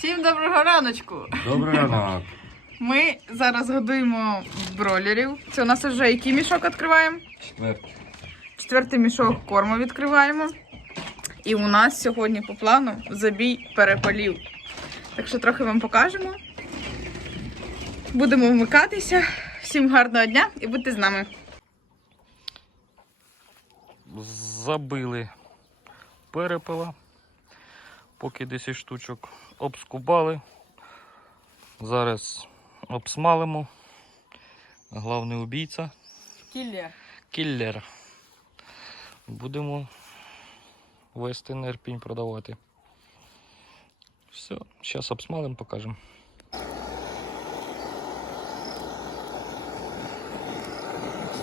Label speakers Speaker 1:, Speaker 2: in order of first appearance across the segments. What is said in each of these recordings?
Speaker 1: Всім доброго раночку!
Speaker 2: Добрий ранок.
Speaker 1: Ми зараз годуємо бройлерів. Це у нас вже який мішок відкриваємо?
Speaker 2: Четвертий.
Speaker 1: Четвертий мішок корму відкриваємо. І у нас сьогодні по плану забій перепалів. Так що трохи вам покажемо. Будемо вмикатися. Всім гарного дня і будьте з нами.
Speaker 3: Забили перепела. Поки 10 штучок обскубали. Зараз обсмалимо. Главний убійця
Speaker 1: Кілля.
Speaker 3: кіллер. Будемо вести на Ірпінь продавати. Все, зараз обсмалимо, покажемо.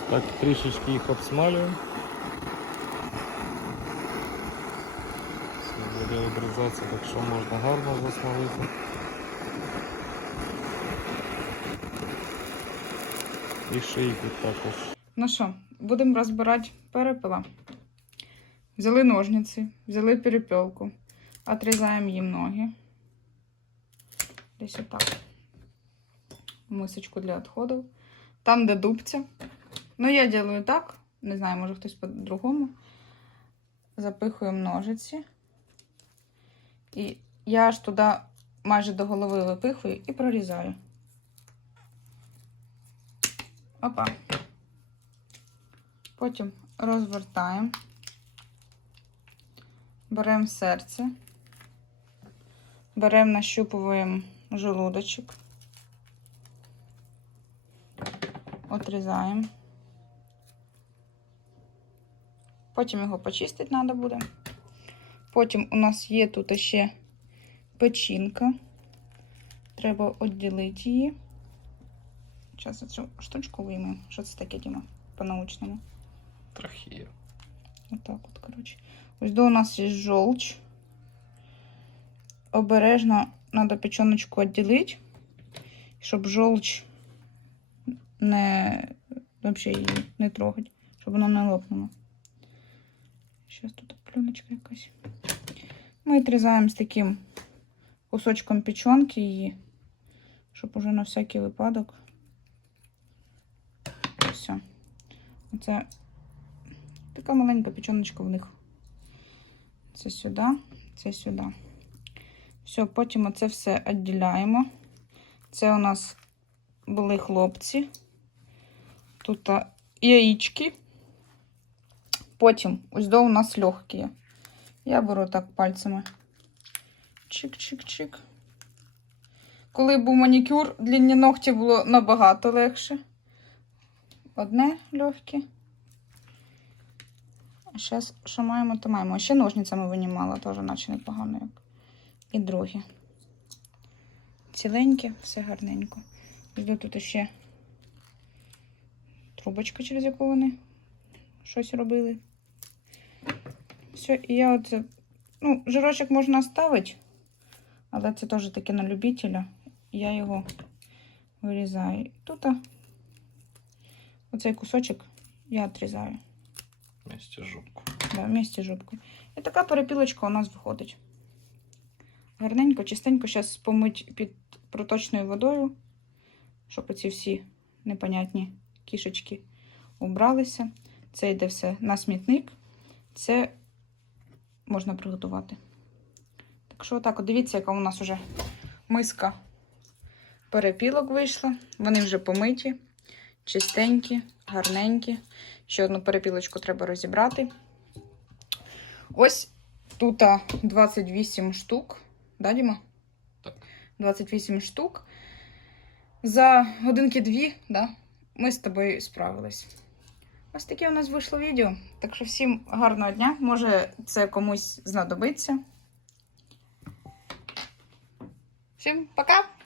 Speaker 3: Так, трішечки їх обсмалюємо. Це буде так що можна гарно засмалити. І шийки також.
Speaker 1: Ну що, будемо розбирати перепела. Взяли ножниці, взяли перепілку, отрізаємо їм ноги. Десь отак. Мисочку для відходів. Там, де дубця. Ну, я делаю так. Не знаю, може хтось по-другому. Запихуємо ножиці. І я аж туди майже до голови випихую і прорізаю. Опа. Потім розвертаємо. Беремо серце. Беремо, нащупуємо желудочок. Отрізаємо. Потім його почистити треба буде. Потім у нас є тут ще печінка. Треба відділити її. Зараз цю штучку виймемо. Що це таке, Діма? По-научному.
Speaker 3: Трахія.
Speaker 1: Отак от, коротше. Ось до у нас є жовч. Обережно треба печоночку відділити, щоб жовч не взагалі її не трогати, щоб вона не лопнула. Зараз тут пленочка якась. Ми відрізаємо з таким кусочком печонки її, щоб уже на всякий випадок. Все. Оце Така маленька печоночка в них. Це сюди, це сюди. Все, потім оце все відділяємо. Це у нас були хлопці. Тут яєчки. Потім ось до у нас легкі. Я беру так пальцями. Чик-чик-чик. Коли був манікюр, длінні ногті було набагато легше. Одне легке. А зараз, що маємо, то маємо. Ще ножницями винімала, теж наче непогано як. І друге. Ціленьке, все гарненько. Жду тут ще трубочка, через яку вони щось робили. Все, і я оце. Ну, жирочок можна ставити, але це теж таке на любителя. Я його вирізаю. І тут оцей кусочок я відрізаю.
Speaker 3: Місце жопку.
Speaker 1: Да, вместе з жопкою. І така перепілочка у нас виходить. Гарненько, чистенько, зараз помить під проточною водою, щоб оці всі непонятні кішечки убралися. Це йде все на смітник. Це можна приготувати. Так що, отак, от дивіться, яка у нас вже миска перепілок вийшла. Вони вже помиті, чистенькі, гарненькі. Ще одну перепілочку треба розібрати. Ось тут 28 штук. Да, Діма?
Speaker 3: Так.
Speaker 1: 28 штук. За годинки дві, да, ми з тобою справились. Ось таке у нас вийшло відео. Так що всім гарного дня. Може, це комусь знадобиться. Всім пока!